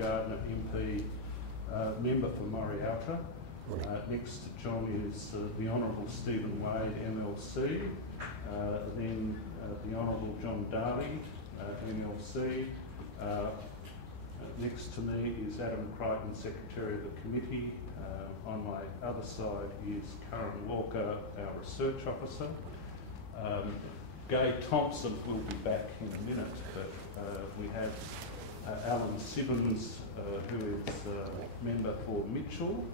Gardner MP, member for Morialta. Next to John is the Honourable Stephen Wade, MLC. Then the Honourable John Darley, MLC. Next to me is Adam Crichton, Secretary of the Committee. On my other side is Karen Walker, our Research Officer. Gay Thompson will be back in a minute, but we have Alan Simmons, who is a member for Mitchell,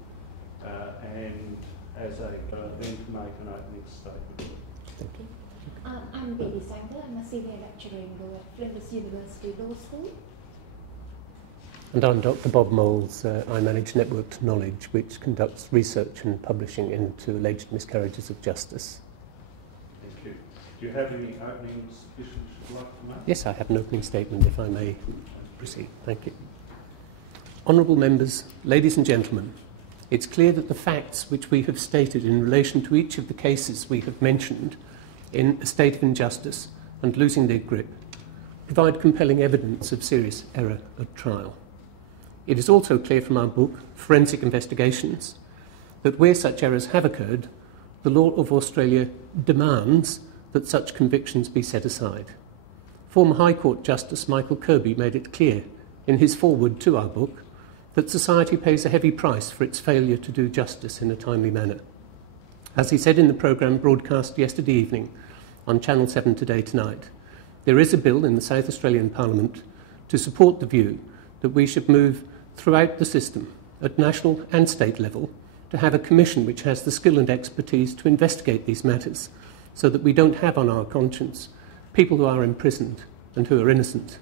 and as a then to make an opening statement. Okay. I'm Bibi Sangha. I'm a senior lecturer in law at Flinders University Law School. And I'm Dr. Bob Moles. I manage Networked Knowledge, which conducts research and publishing into alleged miscarriages of justice. Thank you. Do you have any opening submissions you'd like to make? Yes, I have an opening statement, if I may proceed. Thank you. Honourable members, ladies and gentlemen, it's clear that the facts which we have stated in relation to each of the cases we have mentioned in a state of injustice and losing their grip provide compelling evidence of serious error at trial. It is also clear from our book, Forensic Investigations, that where such errors have occurred, the law of Australia demands that such convictions be set aside. Former High Court Justice Michael Kirby made it clear in his foreword to our book that society pays a heavy price for its failure to do justice in a timely manner. As he said in the programme broadcast yesterday evening on Channel 7 Today Tonight, there is a bill in the South Australian Parliament to support the view that we should move throughout the system, at national and state level, to have a commission which has the skill and expertise to investigate these matters so that we don't have on our conscience people who are imprisoned and who are innocent.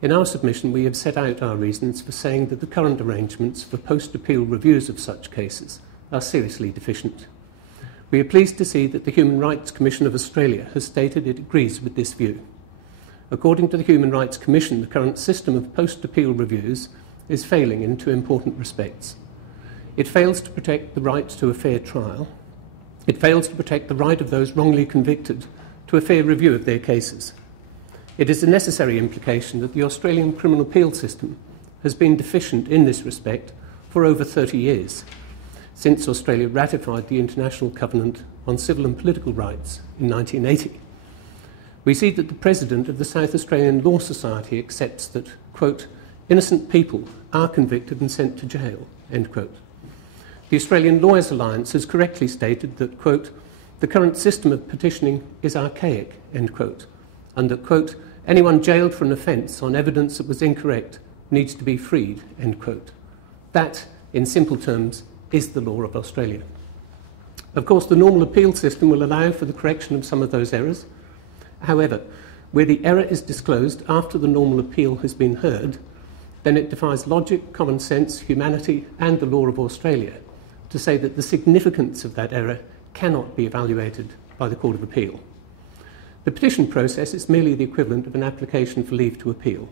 In our submission, we have set out our reasons for saying that the current arrangements for post-appeal reviews of such cases are seriously deficient. We are pleased to see that the Human Rights Commission of Australia has stated it agrees with this view. According to the Human Rights Commission, the current system of post-appeal reviews is failing in two important respects. It fails to protect the right to a fair trial. It fails to protect the right of those wrongly convicted to a fair review of their cases. It is a necessary implication that the Australian criminal appeal system has been deficient in this respect for over 30 years, since Australia ratified the International Covenant on Civil and Political Rights in 1980. We see that the President of the South Australian Law Society accepts that, quote, innocent people are convicted and sent to jail, end quote. The Australian Lawyers Alliance has correctly stated that, quote, the current system of petitioning is archaic, end quote, and that, quote, anyone jailed for an offence on evidence that was incorrect needs to be freed, end quote. That, in simple terms, is the law of Australia. Of course, the normal appeal system will allow for the correction of some of those errors. However, where the error is disclosed after the normal appeal has been heard, then it defies logic, common sense, humanity, and the law of Australia to say that the significance of that error cannot be evaluated by the Court of Appeal. The petition process is merely the equivalent of an application for leave to appeal.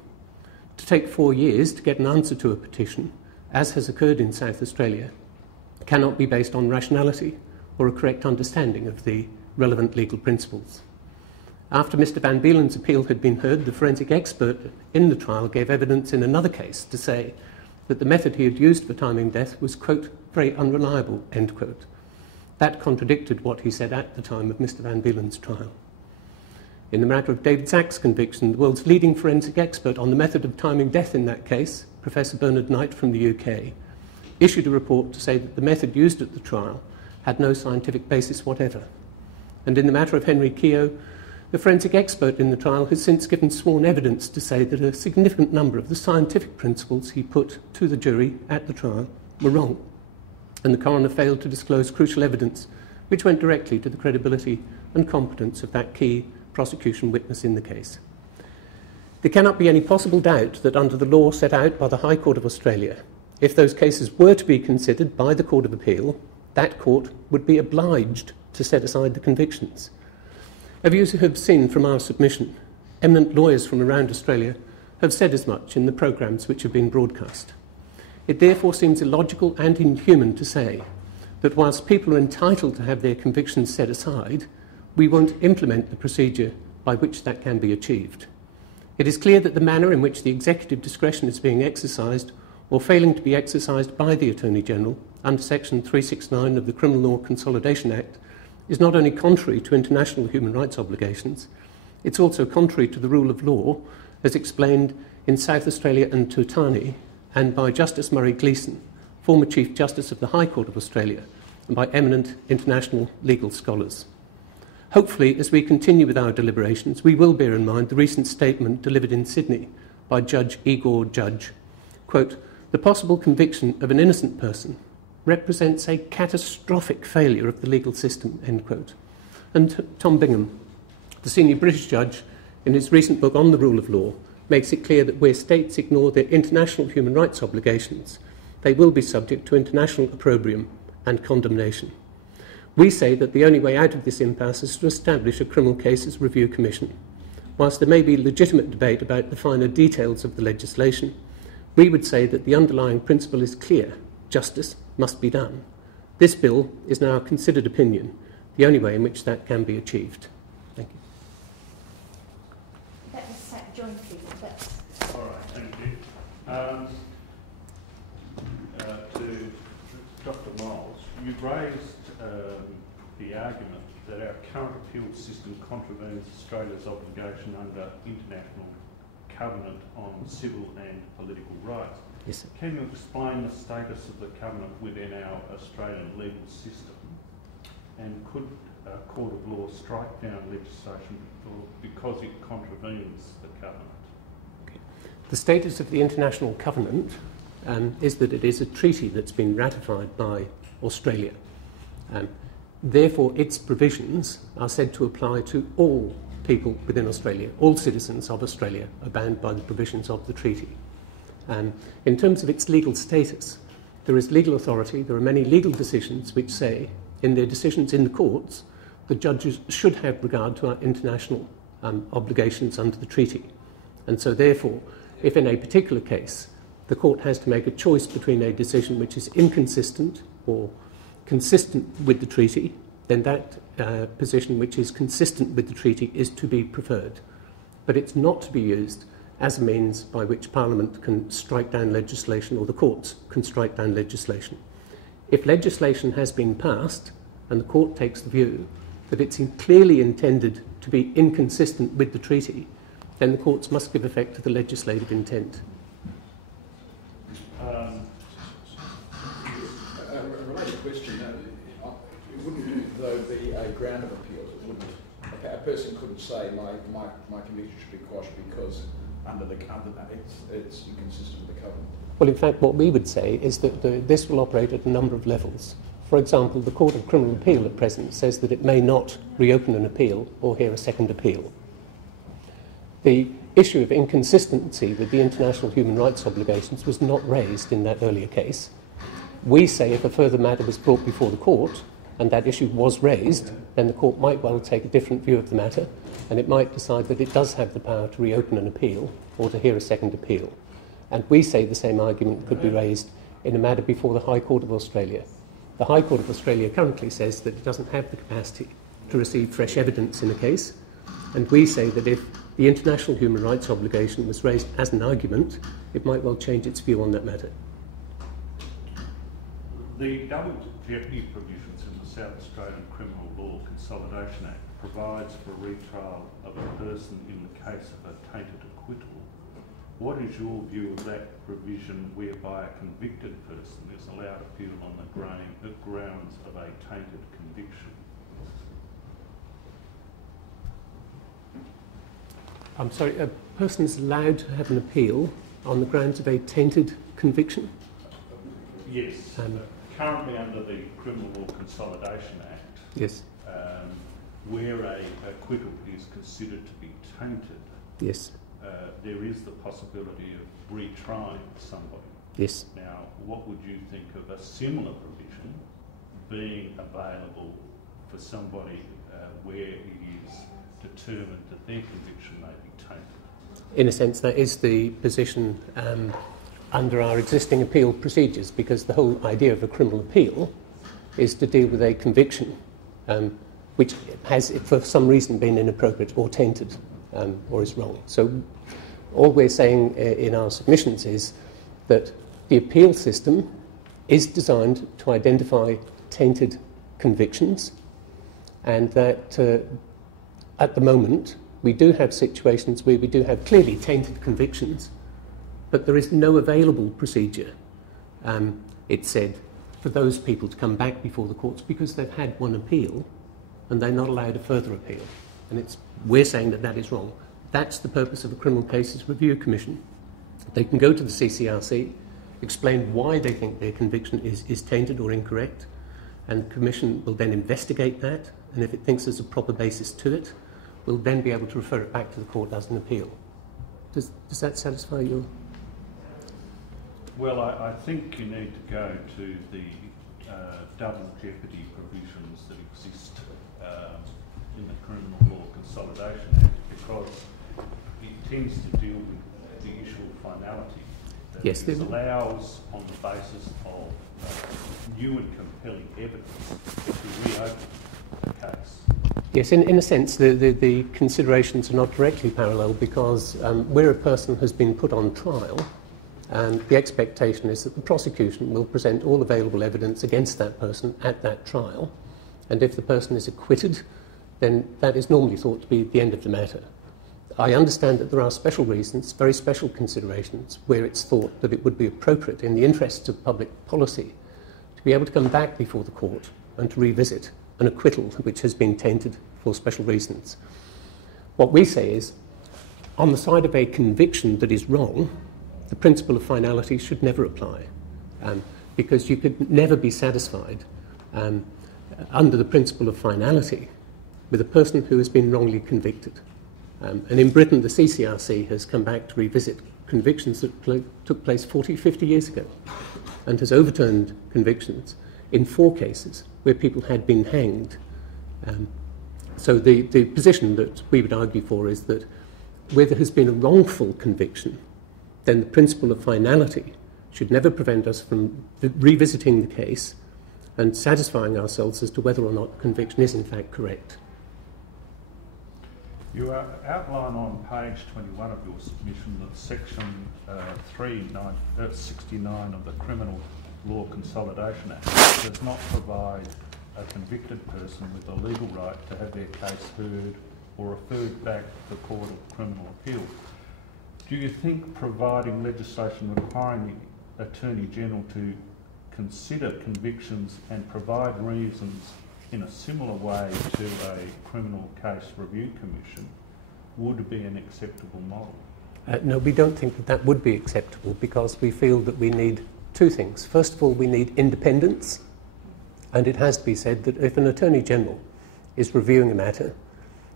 To take 4 years to get an answer to a petition, as has occurred in South Australia, cannot be based on rationality or a correct understanding of the relevant legal principles. After Mr Van Beelen's appeal had been heard, the forensic expert in the trial gave evidence in another case to say that the method he had used for timing death was, quote, very unreliable, end quote. That contradicted what he said at the time of Mr Van Beelen's trial. In the matter of David Sachs' conviction, the world's leading forensic expert on the method of timing death in that case, Professor Bernard Knight from the UK, issued a report to say that the method used at the trial had no scientific basis whatever. And in the matter of Henry Keogh, the forensic expert in the trial has since given sworn evidence to say that a significant number of the scientific principles he put to the jury at the trial were wrong, and the coroner failed to disclose crucial evidence which went directly to the credibility and competence of that key prosecution witness in the case. There cannot be any possible doubt that under the law set out by the High Court of Australia, if those cases were to be considered by the Court of Appeal, that court would be obliged to set aside the convictions. As you have seen from our submission, eminent lawyers from around Australia have said as much in the programmes which have been broadcast. It therefore seems illogical and inhuman to say that whilst people are entitled to have their convictions set aside, we won't implement the procedure by which that can be achieved. It is clear that the manner in which the executive discretion is being exercised or failing to be exercised by the Attorney-General under Section 369 of the Criminal Law Consolidation Act is not only contrary to international human rights obligations, it's also contrary to the rule of law as explained in South Australia and Cttee and by Justice Murray Gleeson, former Chief Justice of the High Court of Australia, and by eminent international legal scholars. Hopefully, as we continue with our deliberations, we will bear in mind the recent statement delivered in Sydney by Judge Igor Judge. Quote, "The possible conviction of an innocent person represents a catastrophic failure of the legal system," end quote. And Tom Bingham, the senior British judge, in his recent book on the rule of law, makes it clear that where states ignore their international human rights obligations, they will be subject to international opprobrium and condemnation. We say that the only way out of this impasse is to establish a criminal cases review commission. Whilst there may be legitimate debate about the finer details of the legislation, we would say that the underlying principle is clear: justice must be done. This bill is now a considered opinion, the only way in which that can be achieved. Thank you. That was sat jointly, but... All right, thank you. To Dr. Miles, you've raised the argument that our current appeal system contravenes Australia's obligation under international covenant on civil and political rights. Yes, sir. Can you explain the status of the covenant within our Australian legal system? And could a court of law strike down legislation because it contravenes the covenant? Okay. The status of the international covenant is that it is a treaty that's been ratified by Australia. Therefore, its provisions are said to apply to all people within Australia. All citizens of Australia are bound by the provisions of the treaty. In terms of its legal status, there is legal authority. There are many legal decisions which say, in their decisions in the courts, the judges should have regard to our international obligations under the treaty. And so, therefore, if in a particular case the court has to make a choice between a decision which is inconsistent or consistent with the treaty, then that position which is consistent with the treaty is to be preferred. But it's not to be used as a means by which Parliament can strike down legislation or the courts can strike down legislation. If legislation has been passed and the court takes the view that it's clearly intended to be inconsistent with the treaty, then the courts must give effect to the legislative intent. A related question, it wouldn't though be a ground of appeal. It wouldn't. A person couldn't say my conviction should be quashed because it's inconsistent with the covenant. Well, in fact, what we would say is that this will operate at a number of levels. For example, the Court of Criminal Appeal at present says that it may not reopen an appeal or hear a second appeal. The issue of inconsistency with the international human rights obligations was not raised in that earlier case. We say if a further matter was brought before the court and that issue was raised, then the court might well take a different view of the matter and it might decide that it does have the power to reopen an appeal or to hear a second appeal. And we say the same argument could be raised in a matter before the High Court of Australia. The High Court of Australia currently says that it doesn't have the capacity to receive fresh evidence in a case, and we say that if the international human rights obligation was raised as an argument, it might well change its view on that matter. The double jeopardy provisions in the South Australian Criminal Law Consolidation Act provides for retrial of a person in the case of a tainted acquittal. What is your view of that provision whereby a convicted person is allowed appeal on the grounds of a tainted conviction? I'm sorry, a person is allowed to have an appeal on the grounds of a tainted conviction? Yes. Currently under the Criminal Law Consolidation Act, yes, where a acquittal is considered to be tainted, yes, there is the possibility of retrying somebody. yes. Now, what would you think of a similar provision being available for somebody where it is determined that their conviction may be tainted? In a sense, that is the position under our existing appeal procedures, because the whole idea of a criminal appeal is to deal with a conviction which has, for some reason, been inappropriate or tainted or is wrong. So all we're saying in our submissions is that the appeal system is designed to identify tainted convictions, and that at the moment we do have situations where we do have clearly tainted convictions, but there is no available procedure, it's said, for those people to come back before the courts because they've had one appeal and they're not allowed a further appeal. And we're saying that that is wrong. That's the purpose of a Criminal Cases Review Commission. They can go to the CCRC, explain why they think their conviction is tainted or incorrect, and the Commission will then investigate that, and if it thinks there's a proper basis to it, we'll then be able to refer it back to the court as an appeal. Does that satisfy you? Well, I think you need to go to the double jeopardy provisions that exist in the Criminal Law Consolidation Act, because it tends to deal with the issue of finality. Yes, it allows, on the basis of new and compelling evidence, to reopen the case. Yes, in a sense, the considerations are not directly parallel, because where a person has been put on trial, and the expectation is that the prosecution will present all available evidence against that person at that trial, and if the person is acquitted, then that is normally thought to be the end of the matter. I understand that there are special reasons, very special considerations, where it's thought that it would be appropriate in the interests of public policy to be able to come back before the court and to revisit an acquittal which has been tainted for special reasons. What we say is, on the side of a conviction that is wrong, the principle of finality should never apply, because you could never be satisfied under the principle of finality with a person who has been wrongly convicted. And in Britain, the CCRC has come back to revisit convictions that took place 40, 50 years ago, and has overturned convictions in 4 cases where people had been hanged. So the position that we would argue for is that where there has been a wrongful conviction, then the principle of finality should never prevent us from revisiting the case and satisfying ourselves as to whether or not the conviction is in fact correct. You outline on page 21 of your submission that section 69 of the Criminal Law Consolidation Act does not provide a convicted person with the legal right to have their case heard or referred back to the Court of Criminal Appeal. Do you think providing legislation requiring the Attorney General to consider convictions and provide reasons in a similar way to a Criminal Case Review Commission would be an acceptable model? No, we don't think that that would be acceptable, because we feel that we need 2 things. First of all, we need independence, and it has to be said that if an Attorney General is reviewing a matter,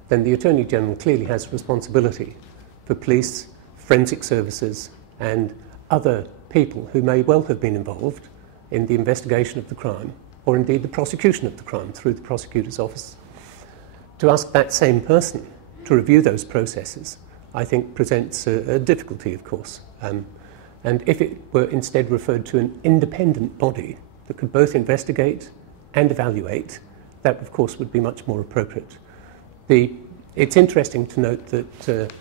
then the Attorney General clearly has responsibility for police, forensic services and other people who may well have been involved in the investigation of the crime, or indeed the prosecution of the crime through the prosecutor's office. To ask that same person to review those processes, I think presents a difficulty, of course. And if it were instead referred to an independent body that could both investigate and evaluate, that of course would be much more appropriate. It's interesting to note that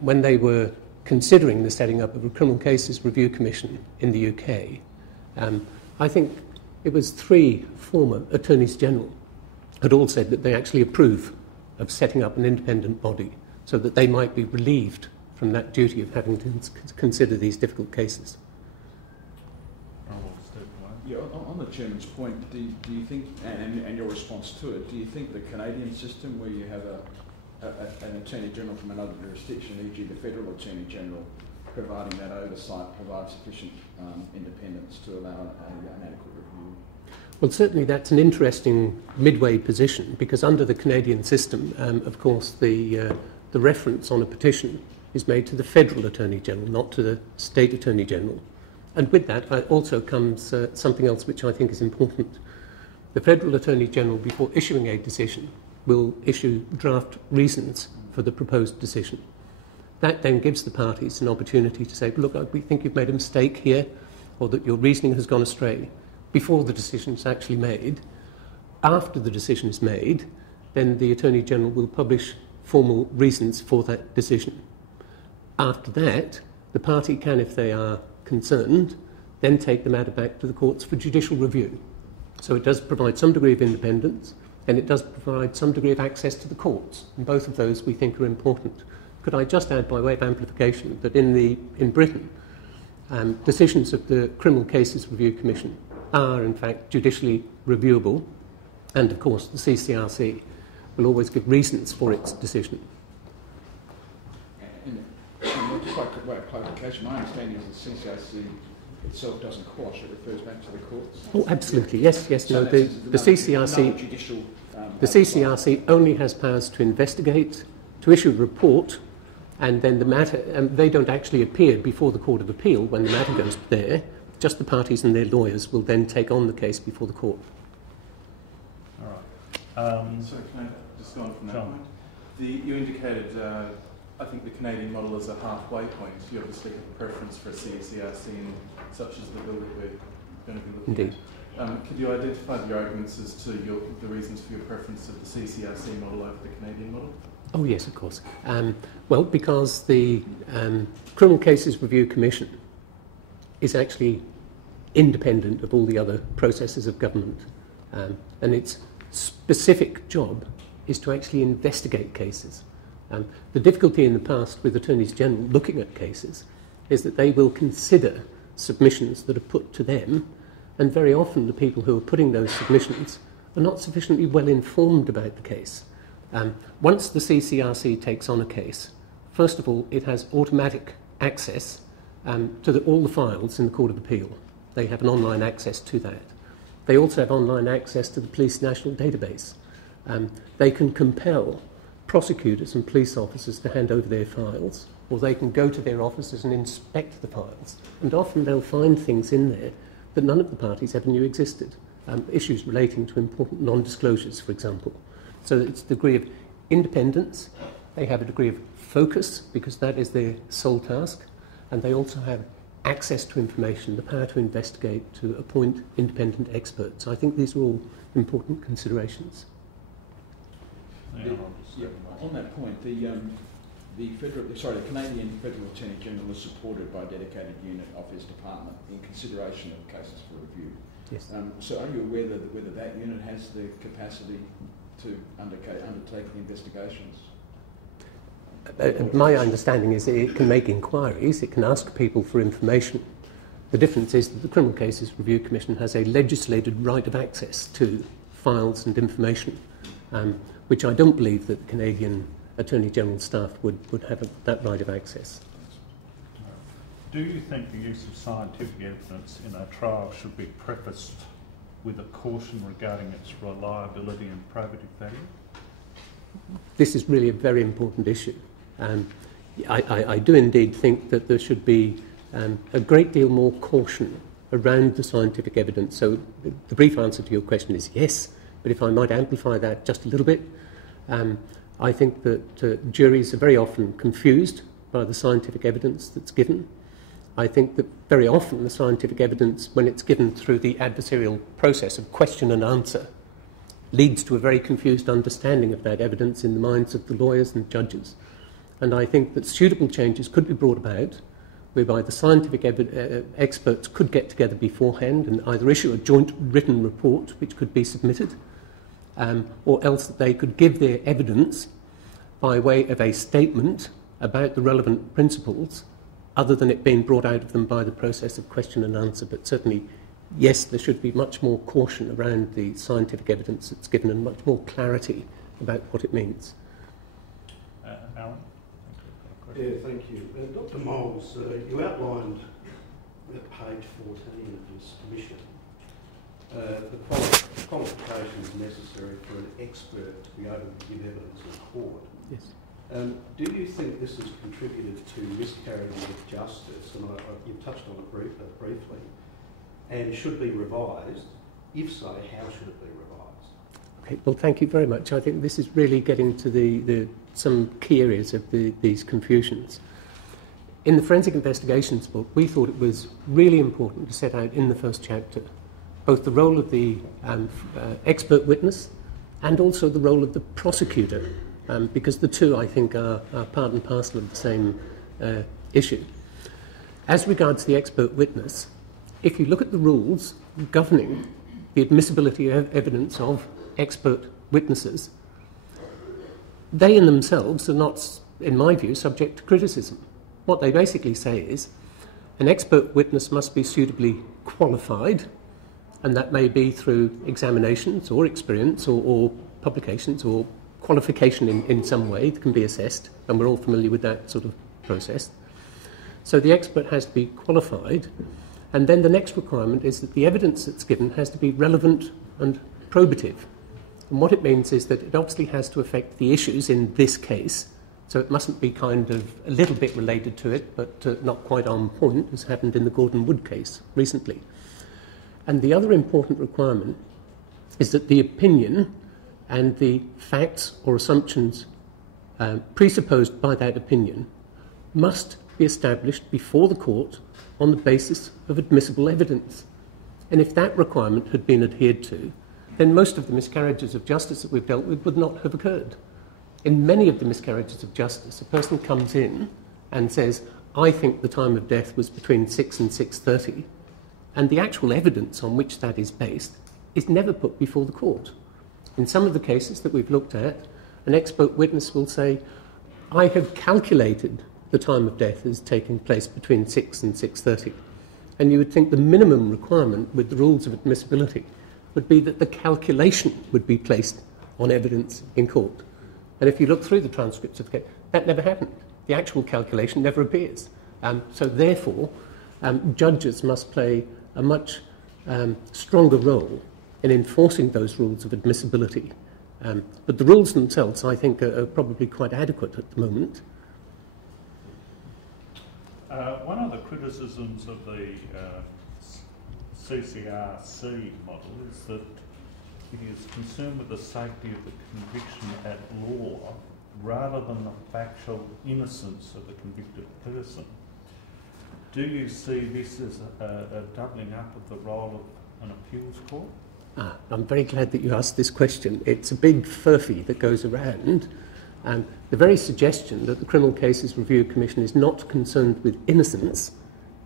when they were considering the setting up of a Criminal Cases Review Commission in the UK, I think it was 3 former Attorneys General had all said that they actually approve of setting up an independent body so that they might be relieved from that duty of having to consider these difficult cases. Yeah, on the Chairman's point, do you think, and your response to it, do you think the Canadian system where you have an Attorney General from another jurisdiction, e.g. the Federal Attorney General, providing that oversight, provides sufficient independence to allow an adequate review? Well, certainly that's an interesting midway position, because under the Canadian system, of course, the reference on a petition is made to the Federal Attorney General, not to the State Attorney General. And with that also comes something else which I think is important. The Federal Attorney General, before issuing a decision, will issue draft reasons for the proposed decision. That then gives the parties an opportunity to say, look, we think you've made a mistake here, or that your reasoning has gone astray, before the decision is actually made. After the decision is made, then the Attorney General will publish formal reasons for that decision. After that, the party can, if they are concerned, then take the matter back to the courts for judicial review. So it does provide some degree of independence, and it does provide some degree of access to the courts. And both of those we think are important. Could I just add, by way of amplification, that in Britain, decisions of the Criminal Cases Review Commission are, in fact, judicially reviewable, and, of course, the CCRC will always give reasons for its decision. And just like way of clarification, my understanding is that CCRC itself doesn't quash, it refers back to the courts. Oh, absolutely, yes, yes. So No, the CCRC, judicial, the CCRC only has powers to investigate, to issue a report, and then the matter, they don't actually appear before the Court of Appeal when the matter goes there. Just the parties and their lawyers will then take on the case before the court. All right. So can I just go on from that John. point? You indicated, I think the Canadian model is a halfway point. You obviously have a preference for a CCRC, such as the bill that we're going to be looking Indeed. at. Could you identify the arguments as to the reasons for your preference of the CCRC model over the Canadian model? Oh, yes, of course. Well, because the Criminal Cases Review Commission is actually independent of all the other processes of government. And its specific job is to actually investigate cases. The difficulty in the past with Attorneys General looking at cases is that they will consider submissions that are put to them, and very often the people who are putting those submissions are not sufficiently well informed about the case. Once the CCRC takes on a case, first of all, it has automatic access to all the files in the Court of Appeal. They have an online access to that. They also have online access to the Police National Database. They can compel prosecutors and police officers to hand over their files, or they can go to their offices and inspect the files. And often they'll find things in there that none of the parties ever knew existed. Issues relating to important non-disclosures, for example. So it's a degree of independence. They have a degree of focus, because that is their sole task. And they also have access to information, the power to investigate, to appoint independent experts. I think these are all important considerations. On that point, the Canadian Federal Attorney General is supported by a dedicated unit of his department in consideration of cases for review. Yes. So are you aware that whether that unit has the capacity to undertake the investigations? My understanding is that it can make inquiries, it can ask people for information. The difference is that the Criminal Cases Review Commission has a legislated right of access to files and information, which I don't believe that the Canadian Attorney General staff would have that right of access. Do you think the use of scientific evidence in a trial should be prefaced with a caution regarding its reliability and probative value? This is really a very important issue. I do indeed think that there should be a great deal more caution around the scientific evidence. So the brief answer to your question is yes, but if I might amplify that just a little bit, I think that juries are very often confused by the scientific evidence that's given. I think that very often the scientific evidence, when it's given through the adversarial process of question and answer, leads to a very confused understanding of that evidence in the minds of the lawyers and judges. And I think that suitable changes could be brought about whereby the scientific experts could get together beforehand and either issue a joint written report which could be submitted, or else that they could give their evidence by way of a statement about the relevant principles, other than it being brought out of them by the process of question and answer. But certainly, yes, there should be much more caution around the scientific evidence that's given and much more clarity about what it means. Alan? Yeah, thank you. Dr. Moles, you outlined at page 14 of your submission the qualifications necessary for an expert to be able to give evidence in court. Yes. Do you think this has contributed to miscarrying of justice? And you've touched on it briefly. And should be revised? If so, how should it be revised? Okay, well, thank you very much. I think this is really getting to some key areas of these confusions. In the Forensic Investigations book, we thought it was really important to set out in the first chapter both the role of the expert witness and also the role of the prosecutor, because the two, I think, are part and parcel of the same issue. As regards the expert witness, if you look at the rules governing the admissibility of evidence of expert witnesses, they in themselves are not, in my view, subject to criticism. What they basically say is an expert witness must be suitably qualified, and that may be through examinations or experience or publications or qualification in some way that can be assessed, and we're all familiar with that sort of process. So the expert has to be qualified, and then the next requirement is that the evidence that's given has to be relevant and probative. And what it means is that it obviously has to affect the issues in this case, so it mustn't be kind of a little bit related to it, but not quite on point, as happened in the Gordon Wood case recently. And the other important requirement is that the opinion and the facts or assumptions presupposed by that opinion must be established before the court on the basis of admissible evidence. And if that requirement had been adhered to, then most of the miscarriages of justice that we've dealt with would not have occurred. In many of the miscarriages of justice, a person comes in and says, I think the time of death was between 6 and 6:30, and the actual evidence on which that is based is never put before the court. In some of the cases that we've looked at, an expert witness will say, I have calculated the time of death as taking place between 6 and 6:30. And you would think the minimum requirement with the rules of admissibility would be that the calculation would be placed on evidence in court. And if you look through the transcripts of the case, that never happened. The actual calculation never appears. So therefore, judges must play a much stronger role in enforcing those rules of admissibility. But the rules themselves, I think, are probably quite adequate at the moment. One of the criticisms of the CCRC model is that it is concerned with the safety of the conviction at law rather than the factual innocence of the convicted person. Do you see this as a doubling up of the role of an appeals court? I'm very glad that you asked this question. It's a big furphy that goes around. The very suggestion that the Criminal Cases Review Commission is not concerned with innocence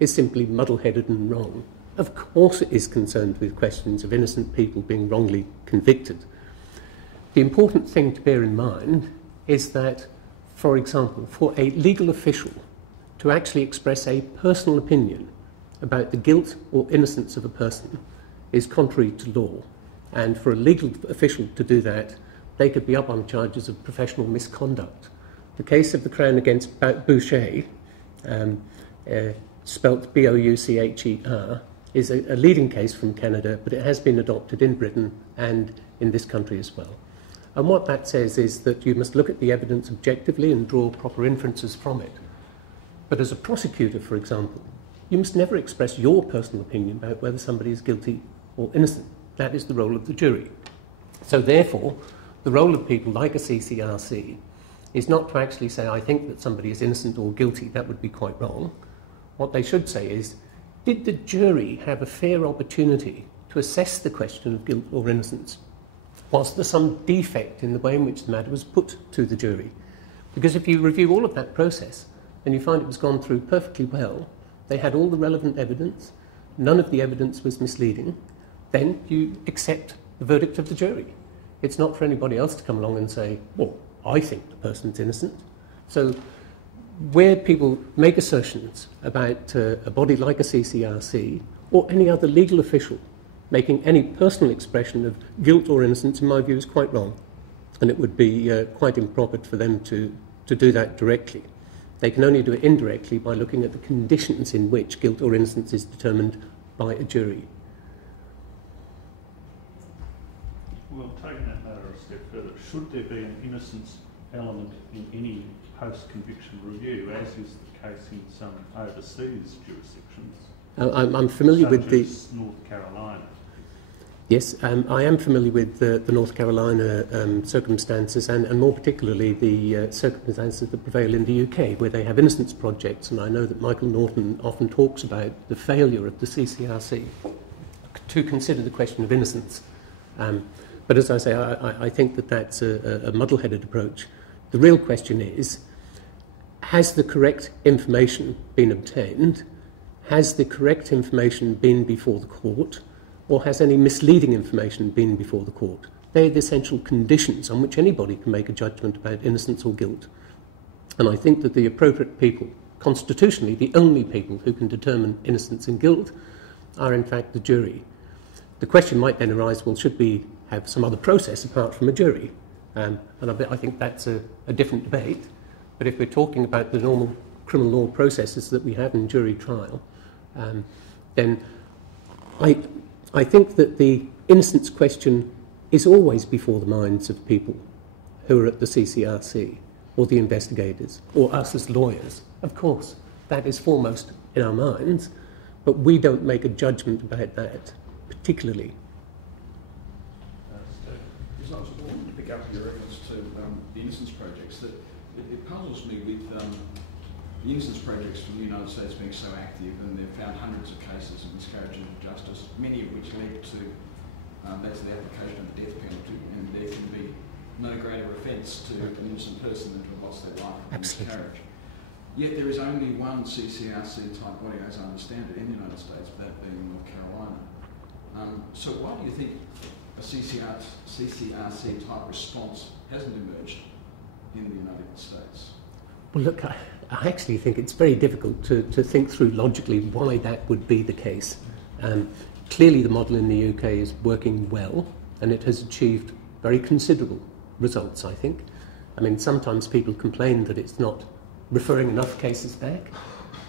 is simply muddle-headed and wrong. Of course it is concerned with questions of innocent people being wrongly convicted. The important thing to bear in mind is that, for example, for a legal official to actually express a personal opinion about the guilt or innocence of a person is contrary to law. And for a legal official to do that, they could be up on charges of professional misconduct. The case of the Crown against Boucher, spelt Boucher, is a leading case from Canada, but it has been adopted in Britain and in this country as well. And what that says is that you must look at the evidence objectively and draw proper inferences from it. But as a prosecutor, for example, you must never express your personal opinion about whether somebody is guilty or innocent. That is the role of the jury. So therefore, the role of people like a CCRC is not to actually say, I think that somebody is innocent or guilty. That would be quite wrong. What they should say is, did the jury have a fair opportunity to assess the question of guilt or innocence? Was there some defect in the way in which the matter was put to the jury? Because if you review all of that process and you find it was gone through perfectly well, they had all the relevant evidence, none of the evidence was misleading, then you accept the verdict of the jury. It's not for anybody else to come along and say, well, I think the person's innocent. So where people make assertions about a body like a CCRC or any other legal official making any personal expression of guilt or innocence, in my view, is quite wrong. And it would be quite improper for them to do that directly. They can only do it indirectly by looking at the conditions in which guilt or innocence is determined by a jury. Well, taking that matter a step further, should there be an innocence element in any post-conviction review, as is the case in some overseas jurisdictions? I'm familiar with the North Carolina. Yes, I am familiar with the North Carolina circumstances and more particularly the circumstances that prevail in the UK, where they have innocence projects, and I know that Michael Norton often talks about the failure of the CCRC to consider the question of innocence. But as I say, I think that that's a muddle-headed approach. The real question is, has the correct information been obtained? Has the correct information been before the court? Or has any misleading information been before the court? They're the essential conditions on which anybody can make a judgment about innocence or guilt. And I think that the appropriate people, constitutionally the only people who can determine innocence and guilt, are in fact the jury. The question might then arise, well, should we have some other process apart from a jury? And I think that's a different debate. But if we're talking about the normal criminal law processes that we have in jury trial, then I think that the innocence question is always before the minds of people who are at the CCRC or the investigators or us as lawyers. Of course, that is foremost in our minds, but we don't make a judgment about that particularly. I want to pick up your reference to the innocence projects. That it puzzles me with the innocence projects from the United States being so active, and they've found hundreds of cases of miscarriage of justice, many of which led to that's the application of the death penalty, and there can be no greater offence to an innocent person than to have lost their life from miscarriage. Yet there is only one CCRC type body, as I understand it, in the United States, that being North Carolina. So why do you think a CCRC type response hasn't emerged in the United States? Well, look, I actually think it's very difficult to think through logically why that would be the case. Clearly the model in the UK is working well, and it has achieved very considerable results, I think. I mean, sometimes people complain that it's not referring enough cases back,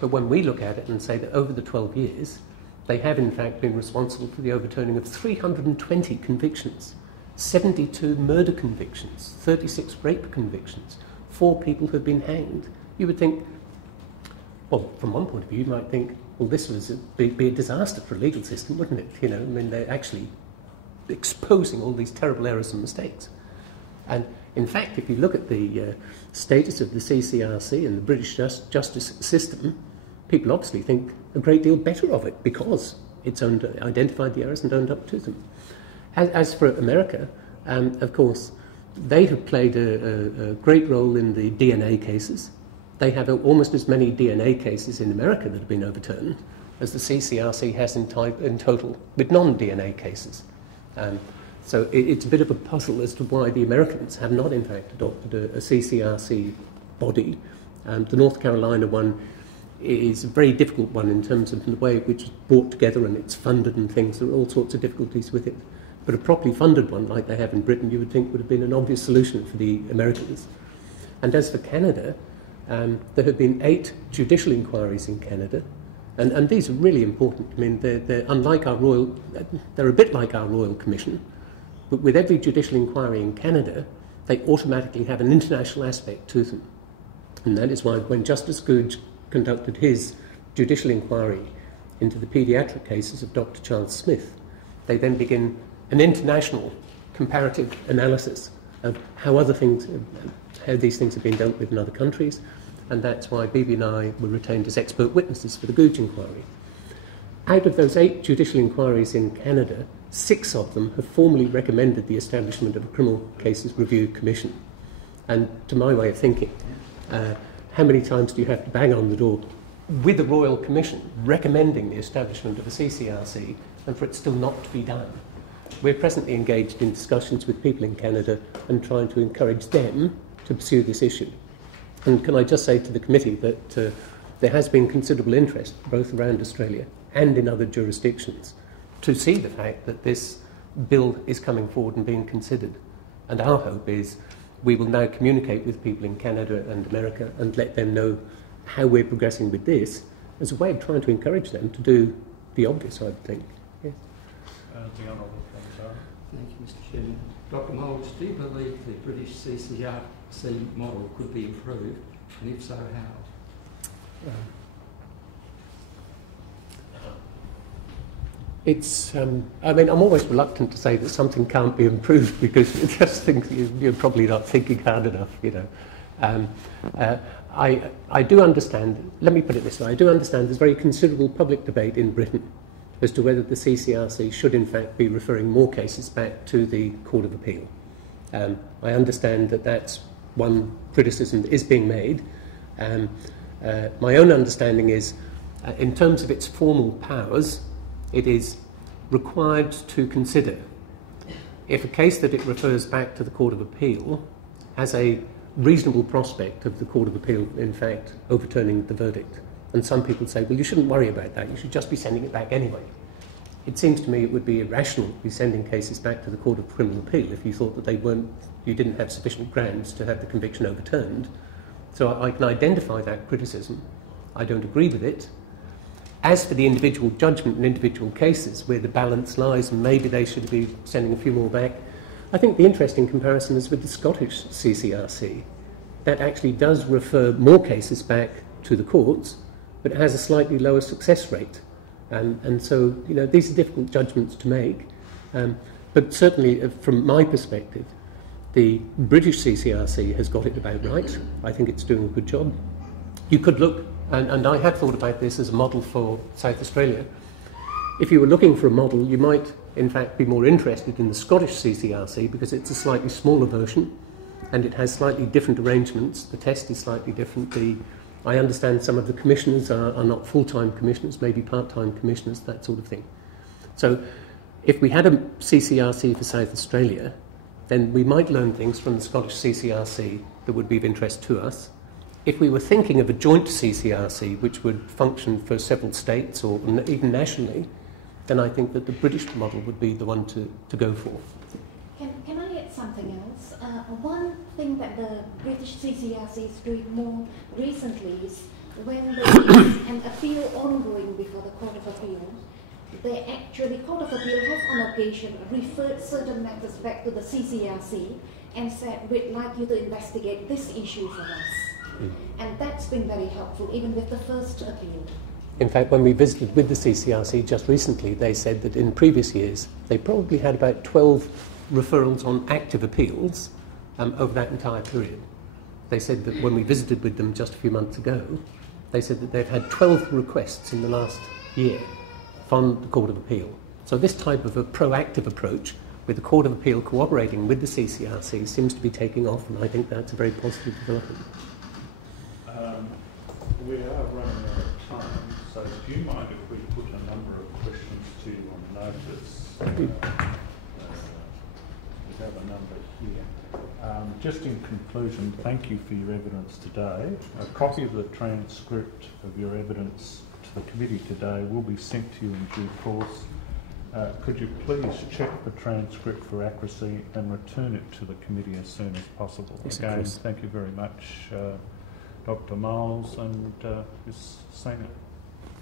but when we look at it and say that over the 12 years, they have in fact been responsible for the overturning of 320 convictions, 72 murder convictions, 36 rape convictions, 4 people who have been hanged. You would think, well, from one point of view, you might think, well, this would be a disaster for a legal system, wouldn't it? You know, I mean, they're actually exposing all these terrible errors and mistakes. And in fact, if you look at the status of the CCRC and the British justice system, people obviously think a great deal better of it because it's identified the errors and owned up to them. As for America, of course, they have played a great role in the DNA cases. They have almost as many DNA cases in America that have been overturned as the CCRC has in total with non-DNA cases. So it's a bit of a puzzle as to why the Americans have not, in fact, adopted a CCRC body. The North Carolina one is a very difficult one in terms of the way in which it's brought together and it's funded and things. There are all sorts of difficulties with it. But a properly funded one, like they have in Britain, you would think would have been an obvious solution for the Americans. And as for Canada, there have been 8 judicial inquiries in Canada, and these are really important. I mean, they're unlike our royal, they're a bit like our Royal Commission, but with every judicial inquiry in Canada, they automatically have an international aspect to them. And that is why when Justice Googe conducted his judicial inquiry into the paediatric cases of Dr. Charles Smith, they then begin an international comparative analysis of how these things have been dealt with in other countries, and that's why Bibi and I were retained as expert witnesses for the Googe inquiry. Out of those 8 judicial inquiries in Canada, 6 of them have formally recommended the establishment of a Criminal Cases Review Commission. And to my way of thinking, how many times do you have to bang on the door with the Royal Commission recommending the establishment of a CCRC and for it still not to be done? We're presently engaged in discussions with people in Canada and trying to encourage them to pursue this issue. And can I just say to the committee that there has been considerable interest both around Australia and in other jurisdictions to see the fact that this bill is coming forward and being considered. And our hope is we will now communicate with people in Canada and America and let them know how we're progressing with this as a way of trying to encourage them to do the obvious, I would think. Yes. The Honourable Frank. Thank you, Mr. Chairman. Dr. Moulds, do you believe the British CCRC model could be improved, and if so, how? I mean, I'm always reluctant to say that something can't be improved because I just think you're probably not thinking hard enough, you know. I do understand, let me put it this way, I do understand there's very considerable public debate in Britain as to whether the CCRC should in fact be referring more cases back to the Court of Appeal. I understand that that's one criticism that is being made, My own understanding is, in terms of its formal powers, it is required to consider if a case that it refers back to the Court of Appeal has a reasonable prospect of the Court of Appeal, in fact, overturning the verdict. And some people say, well, you shouldn't worry about that, you should just be sending it back anyway. It seems to me it would be irrational to be sending cases back to the Court of Criminal Appeal if you thought that you didn't have sufficient grounds to have the conviction overturned. So I can identify that criticism. I don't agree with it. As for the individual judgment in individual cases where the balance lies and maybe they should be sending a few more back, I think the interesting comparison is with the Scottish CCRC. That actually does refer more cases back to the courts, but it has a slightly lower success rate. And so, you know, these are difficult judgments to make. But certainly, from my perspective, the British CCRC has got it about right. I think it's doing a good job. You could look, and I have thought about this as a model for South Australia. If you were looking for a model, you might, in fact, be more interested in the Scottish CCRC because it's a slightly smaller version and it has slightly different arrangements. The test is slightly different. I understand some of the commissioners are not full-time commissioners, maybe part-time commissioners, that sort of thing. So if we had a CCRC for South Australia, then we might learn things from the Scottish CCRC that would be of interest to us. If we were thinking of a joint CCRC which would function for several states or even nationally, then I think that the British model would be the one to go for. Can I add something else? One thing that the British CCRC is doing more recently is when there is an appeal ongoing before the Court of Appeal, the Court of Appeal has on occasion referred certain matters back to the CCRC and said, we'd like you to investigate this issue for us. And that's been very helpful, even with the first appeal. In fact, when we visited with the CCRC just recently, they said that in previous years, they probably had about 12 referrals on active appeals over that entire period. They said that when we visited with them just a few months ago, they said that they've had 12 requests in the last year from the Court of Appeal. So this type of a proactive approach with the Court of Appeal cooperating with the CCRC seems to be taking off, and I think that's a very positive development. We are running out of time, so do you mind if we put a number of questions to you on notice? We have a number here. Just in conclusion, thank you for your evidence today. A copy of the transcript of your evidence to the committee today will be sent to you in due course. Could you please check the transcript for accuracy and return it to the committee as soon as possible? Yes, again, thank you very much, Dr. Miles and Ms. Sangha.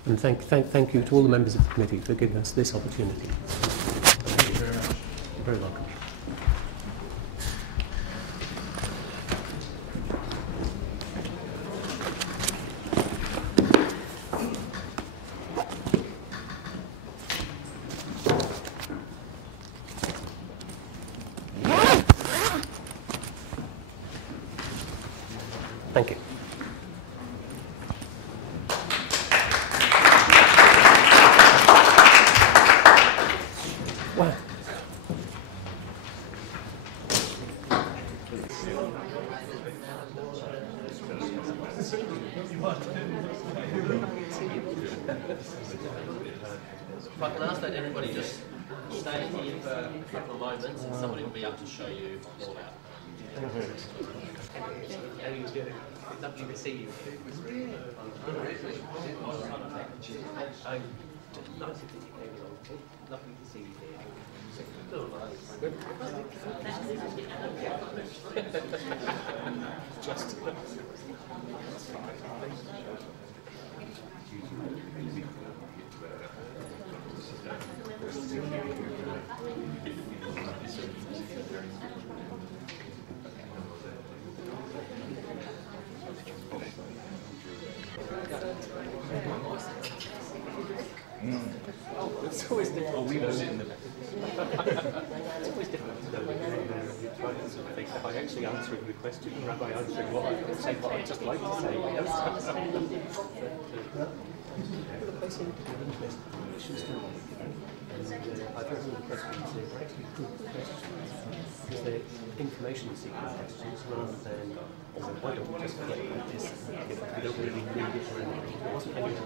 And thank you to all the members of the committee for giving us this opportunity. Thank you very much. You're very welcome. Thank you. Wow. If I can ask that everybody just stay here for a couple of moments and somebody will be up to show you all out. Lovely to see you. Lovely to see you Just. It's always difficult. Oh, we will sit in the back. It's always difficult to know when you try to sort of think, am I actually answering the question or am I answering what I would say, what I'd just like to say? But they seem to be interested in issues, don't they? I've heard all the questions, they're actually good questions, because they're information-seeking questions rather than, oh, why don't we just forget about this, we don't really need it or anything. There wasn't anything.